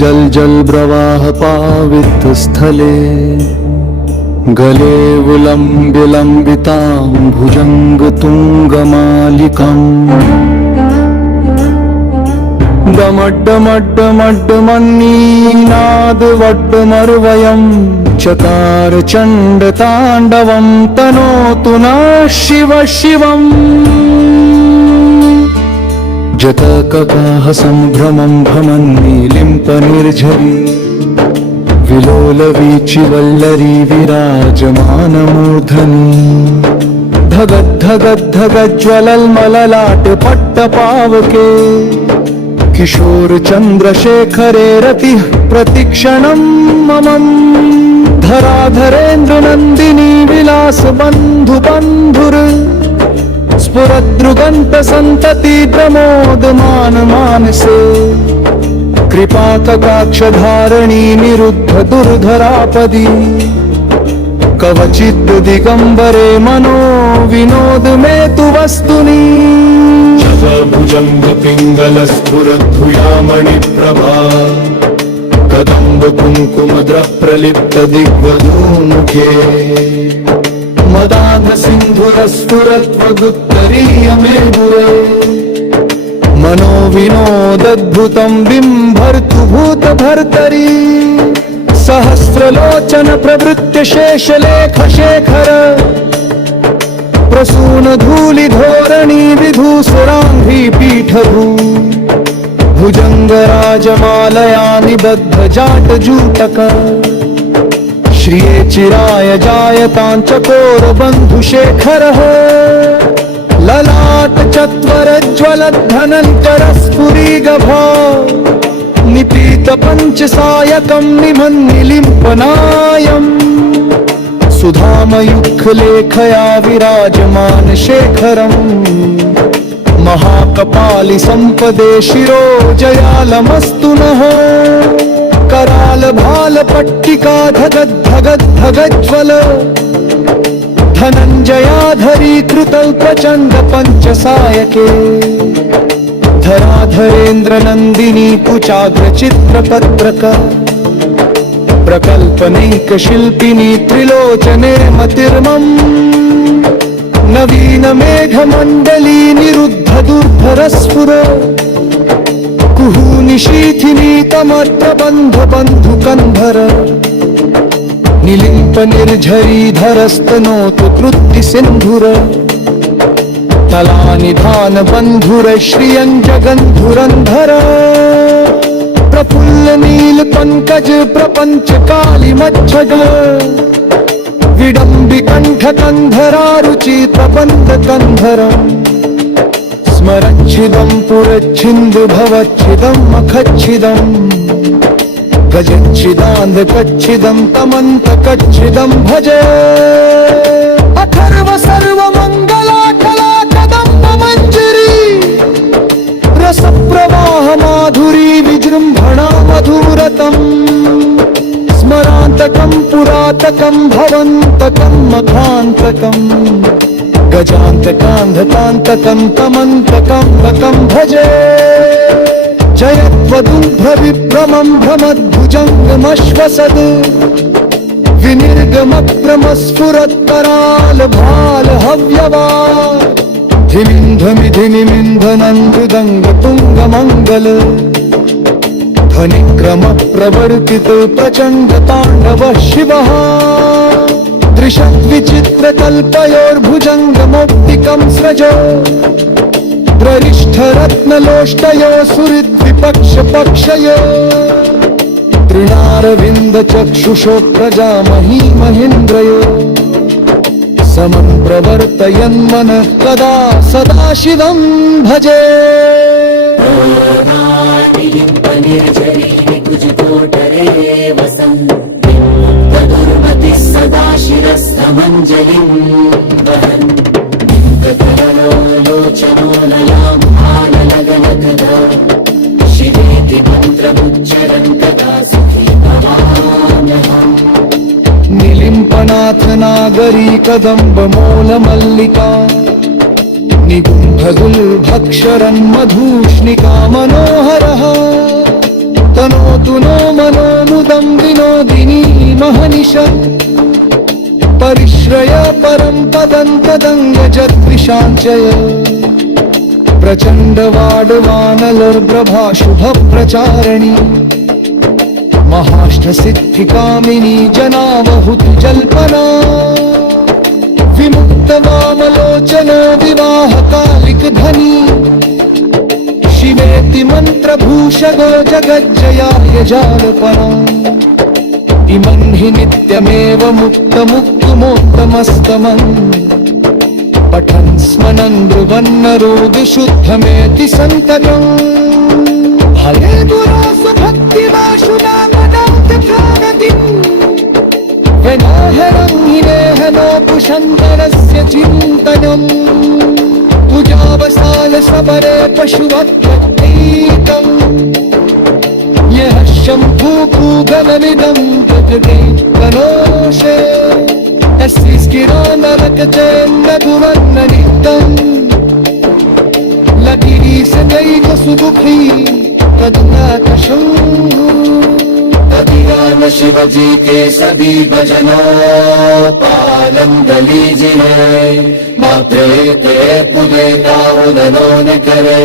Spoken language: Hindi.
जल प्रवाह पावित स्थले गले विलम्बितां भुजंग तुंगमालिकम् डमड्डमड्डमड्डमन्नीनादवड्डमर्वयम् चकार चण्डताण्डवं तनोतु नः शिव शिवम् जतककाह सम्भ्रमं भ्रमन्नीलिम्पनिर्झरी विलोलवीचिवल्लरी विराजमानमूर्धनि धगद्धगद्धगज्ज्वलल्मललाट पट्टपावके किशोर चंद्रशेखरे रतिः प्रतिक्षणं ममम् धराधरेन्द्र नंदिनी विलास बंधु बंधुर स्फुरद्रुगंत संतति प्रमोदमान मानसे कृपा कटाक्ष धारणी निरुद्ध दुर्धरापदी कवचित् दिगंबरे मनो विनोद में तु वस्तुनि भुजंग पिंगल स्फुरद्धुयामणि प्रभा कदम्ब कुंकुमद्रः प्रलिप्त दिग्वधूमुखे मदान्ध सिन्धुरस्फुरत्वगुत्तरीय मेघुरे मनो विनोदद्भुतं बिम्भर्तु भूतभर्तरी सहस्रलोचन प्रवृत्य शेषलेख शेखर प्रसून धूलि धोरणी विधूसरांघ्रि पीठभू भुजंग राजमालया निबद्ध जाट जूटक श्रिये चिराय जायतां चकोर बंधु शेखर ललाट चत्वरज्ज्वलद्धनंकर स्फुरी गभा निपीत पंचसायकं निमन्निलिम्पनायम् सुधामयुक्खलेखया विराजमान शेखरम् महाकपालि संपदे शिरोजयालमस्तु नः कराल भाल पट्टिका धगद्धगद्धगज्ज्वल धनञ्जयाधरी कृतल्पचण्ड पञ्चसायके धराधरेन्द्र नन्दिनी कुचाग्र चित्रपत्रक प्रकल्पनैक शिल्पिनी त्रिलोचने मतिर्मम् नवीन मेघमण्डली निरुद्ध दुर्धरस्फुर कुहूनि शीथिनी तमत्र बन्ध बन्धुकन्धर निलिम्प निर्झरी धरस्तनोतु कृत्ति सिन्धुर तलानिधान बन्धुर श्रियं जगन्धुरन्धर प्रफुल्ल नील पंकज प्रपंच काली मच्छग विडम्बि कंठ कंधरा रुचि प्रबंध कंधरम् स्मरच्छिदं पुरच्छिन्दु भवच्छिदं मखच्छिदं गजच्छिदान्ध कच्छिदं तमन्त कच्छिदं भजे अथर्व सर्व मंगला कला कदम्ब मंजरी रस प्रवाह माधुरी विजृंभणा मधुरतम् स्मरान्तकं पुरातकं भवन्तकं मखान्तकम् गजान्तकान्धकान्तकं तमन्तकं लकं भजे जयत्वदुग्भ्रविभ्रमं भ्रमद्भुजङ्गमश्वसद् विनिर्गमप्रमस्फुरत्कराल भाल हव्यवान् धिमिन्धमिधिनिमिन्धनं मृदङ्ग तुङ्गमङ्गल ध्वनिक्रम प्रवर्तित प्रचण्ड ताण्डव शिवः त्रिशद्विचित्र कल्पयोर्भुजङ्गमौक्तिकं स्रज प्ररिष्ठ रत्नलोष्टयो सुहृद्विपक्ष पक्षयो तृणारविन्द चक्षुषो प्रजामही महेन्द्रयो समं प्रवर्तयन् मनः कदा सदा शिवं भजे निर्जरीकुजकोटरे वसन् दुर्मतिः सदा शिरस्थमञ्जलिं वहन् लोचनो ललाम्भालगनगदा शिवेति मन्त्रमुच्चरन् कदा सुखी भवाम्यहम् निलिम्पनाथ नागरी कदम्ब मूल मल्लिका निगुम्भगुल्भक्षरन् मधुष्णिका मनोहरः तनोतु नो मनो मुदं विनोदिनी महनिश परिश्रय परं पदं तदं यजद्विषाञ्चय प्रचंड वाडवानलर्प्रभा शुभ प्रचारिणी महाष्ट सिद्धि कामिनी जनावहुति जल्पना विमुक्त वामलोचन विवाह कालिक धनी शिवेति मंत्र भूषगो जगज्जयाय जालपना इमं हि नित्यमेव मुक्त मुक्तमोक्तमस्तमम् पठन् स्मरन् ब्रुवन्नरो विशुद्धमेति सन्ततम् हरे गुरोसु भक्तिवासु नामनाथ प्रगतिम् विनाहरं हिनेहनोपुषन्तरस्य चिन्तनम् पूजावसाल सबरे पशुवत्प्रतीतम् यः शम्भुपूगलमिदं प्रकृते कनोषे तस्यस्किरो नरकचेन्नधुवन्न नित्यम् लकिरीशदैक सुदुःखी तदुनाकशम् अभिराम शिव जी के सभी भजनों पालन दलीजिए मात्रे ते पुगे दाऊदनों ने करे।